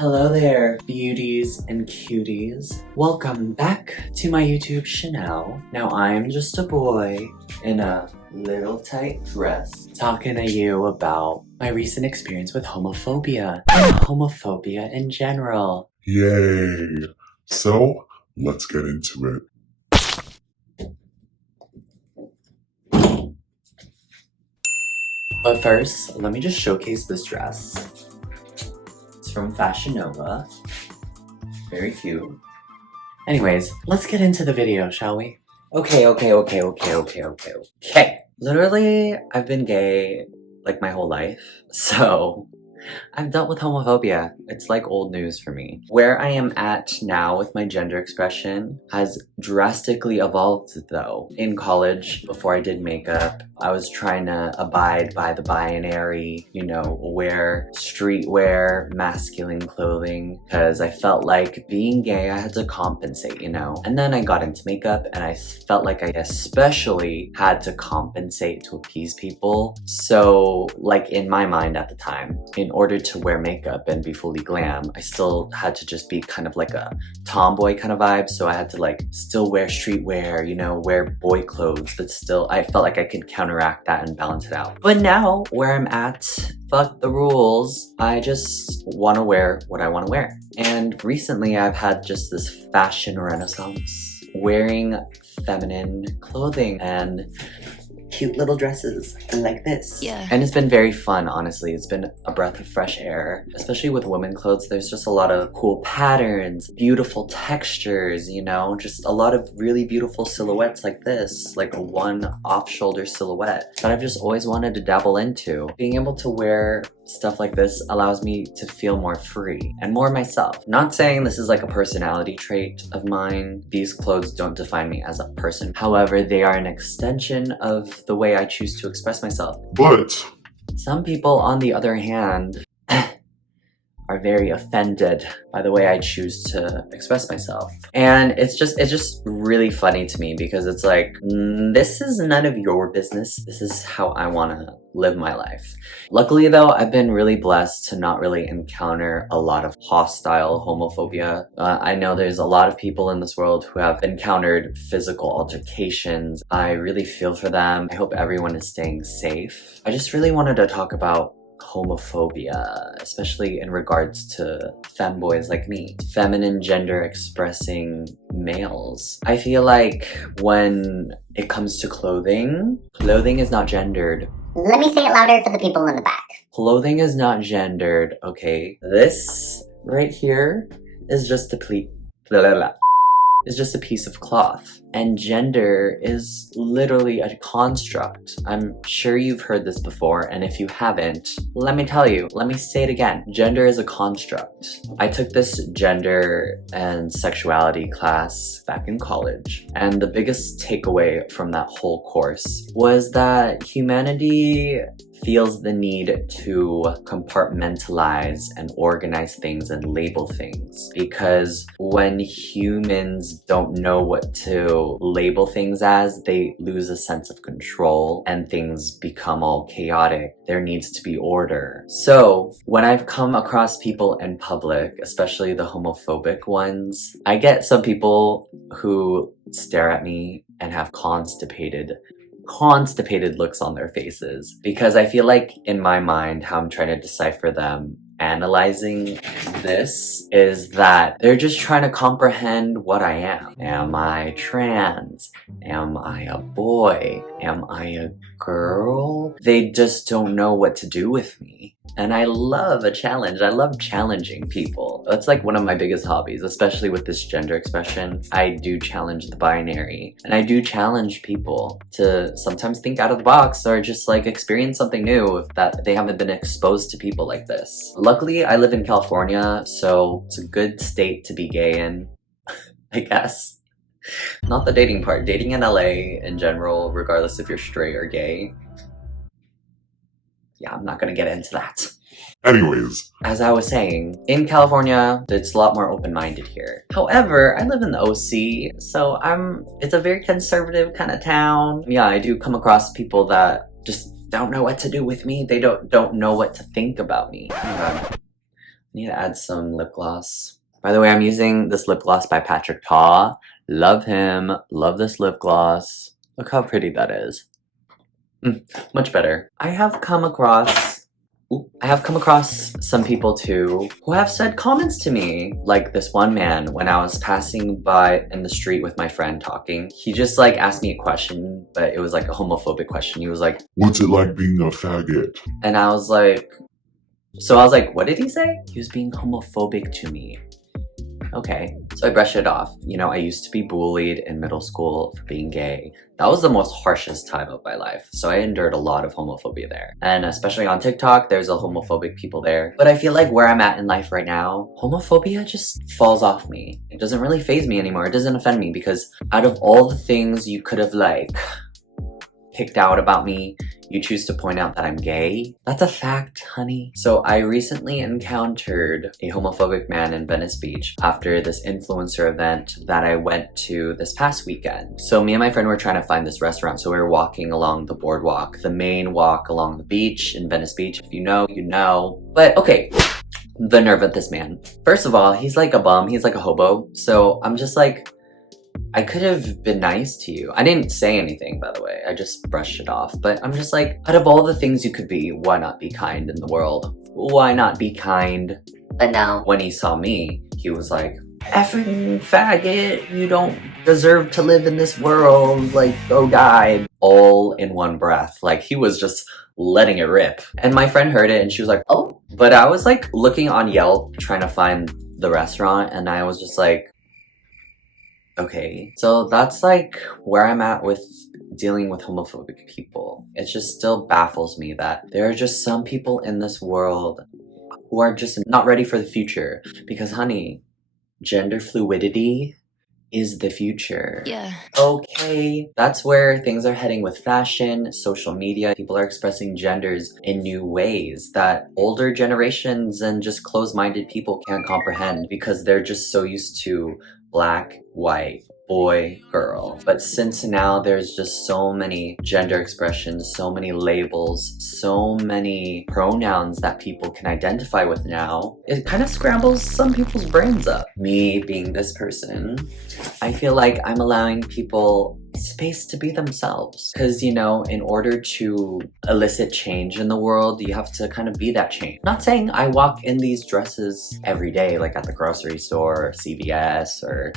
Hello there, beauties and cuties. Welcome back to my YouTube channel. Now I'm just a boy in a little tight dress talking to you about my recent experience with homophobia and homophobia in general. Yay! So, let's get into it. But first, let me just showcase this dress. It's from Fashion Nova. Very cute. Anyways, let's get into the video, shall we? Okay. Literally, I've been gay like my whole life, so I've dealt with homophobia. It's like old news for me. Where I am at now with my gender expression has drastically evolved though. In college, before I did makeup, I was trying to abide by the binary, wear streetwear, masculine clothing, because I felt like being gay, I had to compensate, And then I got into makeup and I felt like I especially had to compensate to appease people. So, like in my mind at the time, in order to wear makeup and be fully glam, I still had to just be kind of like a tomboy kind of vibe. So I had to like still wear streetwear, wear boy clothes, but still I felt like I could counteract that and balance it out. But now where I'm at, fuck the rules. I just want to wear what I want to wear. And recently I've had just this fashion renaissance, wearing feminine clothing and cute little dresses like this. Yeah. And it's been very fun, honestly. It's been a breath of fresh air, especially with women clothes. There's just a lot of cool patterns, beautiful textures, just a lot of really beautiful silhouettes like this, like a one off-shoulder silhouette that I've just always wanted to dabble into. Being able to wear stuff like this allows me to feel more free and more myself. Not saying this is like a personality trait of mine. These clothes don't define me as a person. However, they are an extension of the way I choose to express myself. But some people, on the other hand, are very offended by the way I choose to express myself. And it's just really funny to me because it's like, this is none of your business. This is how I want to live my life. Luckily though, I've been really blessed to not really encounter a lot of hostile homophobia. I know there's a lot of people in this world who have encountered physical altercations. I really feel for them. I hope everyone is staying safe. I just really wanted to talk about homophobia, especially in regards to femboys like me, feminine gender expressing males. I feel like when it comes to clothing is not gendered. Let me say it louder for the people in the back. Clothing is not gendered, okay? This right here is just a piece of cloth. And gender is literally a construct. I'm sure you've heard this before, and if you haven't, let me tell you, let me say it again. Gender is a construct. I took this gender and sexuality class back in college, and the biggest takeaway from that whole course was that humanity feels the need to compartmentalize and organize things and label things, because when humans don't know what to label things as, they lose a sense of control and things become all chaotic. There needs to be order. So when I've come across people in public, especially the homophobic ones, I get some people who stare at me and have constipated looks on their faces, because I feel like in my mind, how I'm trying to decipher them analyzing this is that they're just trying to comprehend what I am. Am I trans? Am I a boy? Am I a girl? They just don't know what to do with me. And I love a challenge. I love challenging people. That's like one of my biggest hobbies, especially with this gender expression. I do challenge the binary, and I do challenge people to sometimes think out of the box or just like experience something new if that they haven't been exposed to people like this. Luckily, I live in California, so it's a good state to be gay in, I guess. Not the dating part. Dating in LA in general, regardless if you're straight or gay. Yeah, I'm not gonna get into that. anyways, as I was saying, in California, it's a lot more open-minded here. However, I live in the OC, so it's a very conservative kind of town. Yeah, I do come across people that just don't know what to do with me. They don't know what to think about me. need to add some lip gloss. By the way, I'm using this lip gloss by Patrick Ta. Love him. Love this lip gloss. Look how pretty that is. Much better. I have come across some people too who have said comments to me. Like this one man, when I was passing by in the street with my friend talking, he just like asked me a question, but it was like a homophobic question. He was like, What's it like being a faggot? and I was like, what did he say? He was being homophobic to me. Okay, so I brushed it off. You know, I used to be bullied in middle school for being gay. That was the most harshest time of my life. So I endured a lot of homophobia there. And especially on TikTok, there's a homophobic people there. But I feel like where I'm at in life right now, homophobia just falls off me. It doesn't really faze me anymore. It doesn't offend me because out of all the things you could have like picked out about me, you choose to point out that I'm gay? That's a fact, honey. So I recently encountered a homophobic man in Venice Beach after this influencer event that I went to this past weekend. So me and my friend were trying to find this restaurant. So we were walking along the boardwalk, the main walk along the beach in Venice Beach. If you know, you know. But okay, the nerve of this man. First of all, he's like a bum. He's like a hobo. So I'm just like, I could have been nice to you. I didn't say anything, by the way. I just brushed it off. But I'm just like, out of all the things you could be, why not be kind in the world? Why not be kind? But no. When he saw me, he was like, effing faggot, you don't deserve to live in this world. Like, go die. All in one breath. Like, he was just letting it rip. And my friend heard it and she was like, oh. But I was like looking on Yelp, trying to find the restaurant. And I was just like, okay, so that's like where I'm at with dealing with homophobic people. It just still baffles me that there are just some people in this world who are just not ready for the future. Because honey, gender fluidity is the future. Yeah. Okay, that's where things are heading with fashion, social media. People are expressing genders in new ways that older generations and just closed-minded people can't comprehend because they're just so used to black, white, boy, girl. But since now there's just so many gender expressions, so many labels, so many pronouns that people can identify with now, it kind of scrambles some people's brains up. Me being this person, I feel like I'm allowing people space to be themselves. Because, you know, in order to elicit change in the world, you have to kind of be that change. Not saying I walk in these dresses every day, like at the grocery store, or CVS, or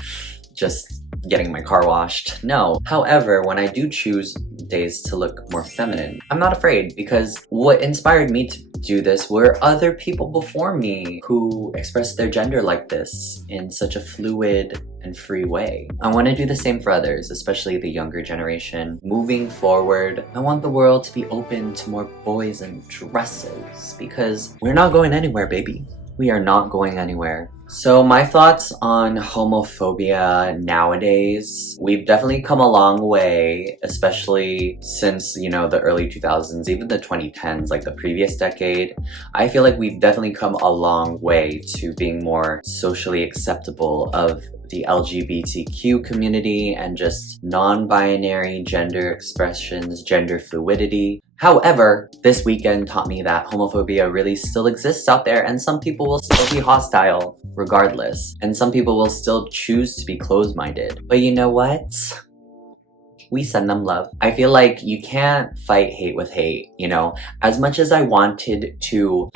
just getting my car washed. No. However, when I do choose days to look more feminine, I'm not afraid because what inspired me to do this were other people before me who expressed their gender like this in such a fluid and free way. I want to do the same for others, especially the younger generation. Moving forward, I want the world to be open to more boys in dresses because we're not going anywhere, baby. We are not going anywhere. So my thoughts on homophobia nowadays, we've definitely come a long way, especially since, you know, the early 2000s, even the 2010s, like the previous decade. I feel like we've definitely come a long way to being more socially acceptable of the LGBTQ community and just non-binary gender expressions, gender fluidity. However, this weekend taught me that homophobia really still exists out there and some people will still be hostile regardless. And some people will still choose to be closed-minded. But you know what? We send them love. I feel like you can't fight hate with hate, you know? As much as I wanted to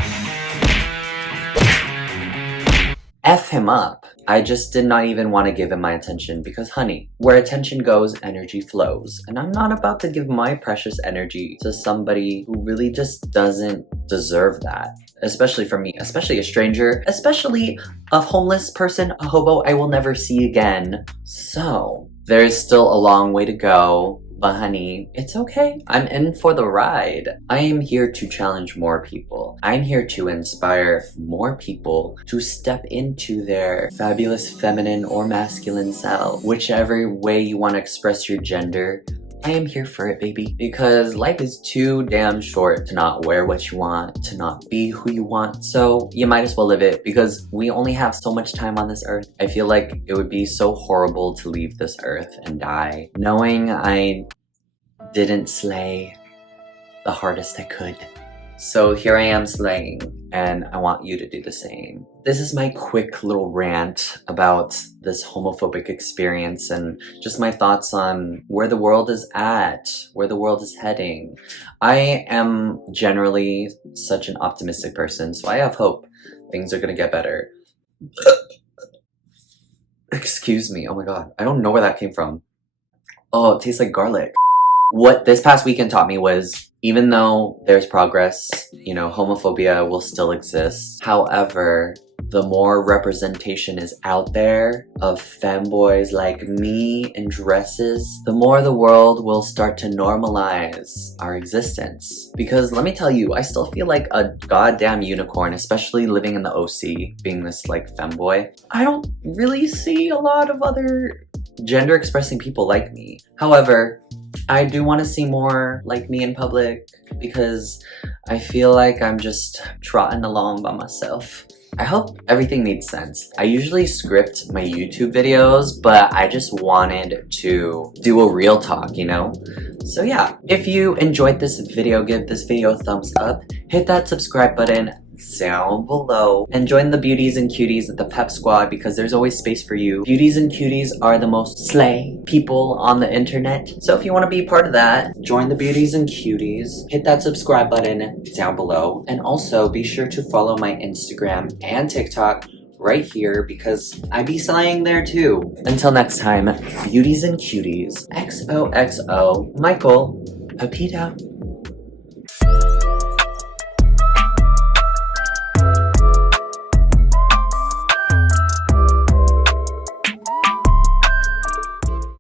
F him up, I just did not even want to give him my attention because, honey, where attention goes, energy flows. And I'm not about to give my precious energy to somebody who really just doesn't deserve that. Especially from me, especially a stranger, especially a homeless person, a hobo I will never see again. So, there is still a long way to go. But honey, it's okay. I'm in for the ride. I am here to challenge more people. I'm here to inspire more people to step into their fabulous feminine or masculine self. Whichever way you want to express your gender, I am here for it, baby. Because life is too damn short to not wear what you want, to not be who you want. So you might as well live it because we only have so much time on this earth. I feel like it would be so horrible to leave this earth and die, knowing I didn't slay the hardest I could. So here I am slaying. and I want you to do the same. This is my quick little rant about this homophobic experience and just my thoughts on where the world is at, where the world is heading. I am generally such an optimistic person, so I have hope. Things are gonna get better. Excuse me, oh my god, I don't know where that came from. Oh, it tastes like garlic. What this past weekend taught me was, even though there's progress, you know, homophobia will still exist. However, the more representation is out there of femboys like me in dresses, the more the world will start to normalize our existence. Because let me tell you, I still feel like a goddamn unicorn, especially living in the OC, being this like femboy. I don't really see a lot of other gender expressing people like me. However, I do want to see more like me in public because I feel like I'm just trotting along by myself. I hope everything made sense. I usually script my YouTube videos, but I just wanted to do a real talk, you know? So yeah, if you enjoyed this video, give this video a thumbs up, hit that subscribe button down below, and join the beauties and cuties at the pep squad because there's always space for you. Beauties and cuties are the most slay people on the internet, so if you want to be part of that, join the beauties and cuties, hit that subscribe button down below, and also be sure to follow my Instagram and TikTok right here because I be slaying there too. Until next time, beauties and cuties, XOXO, Michael, Pepita.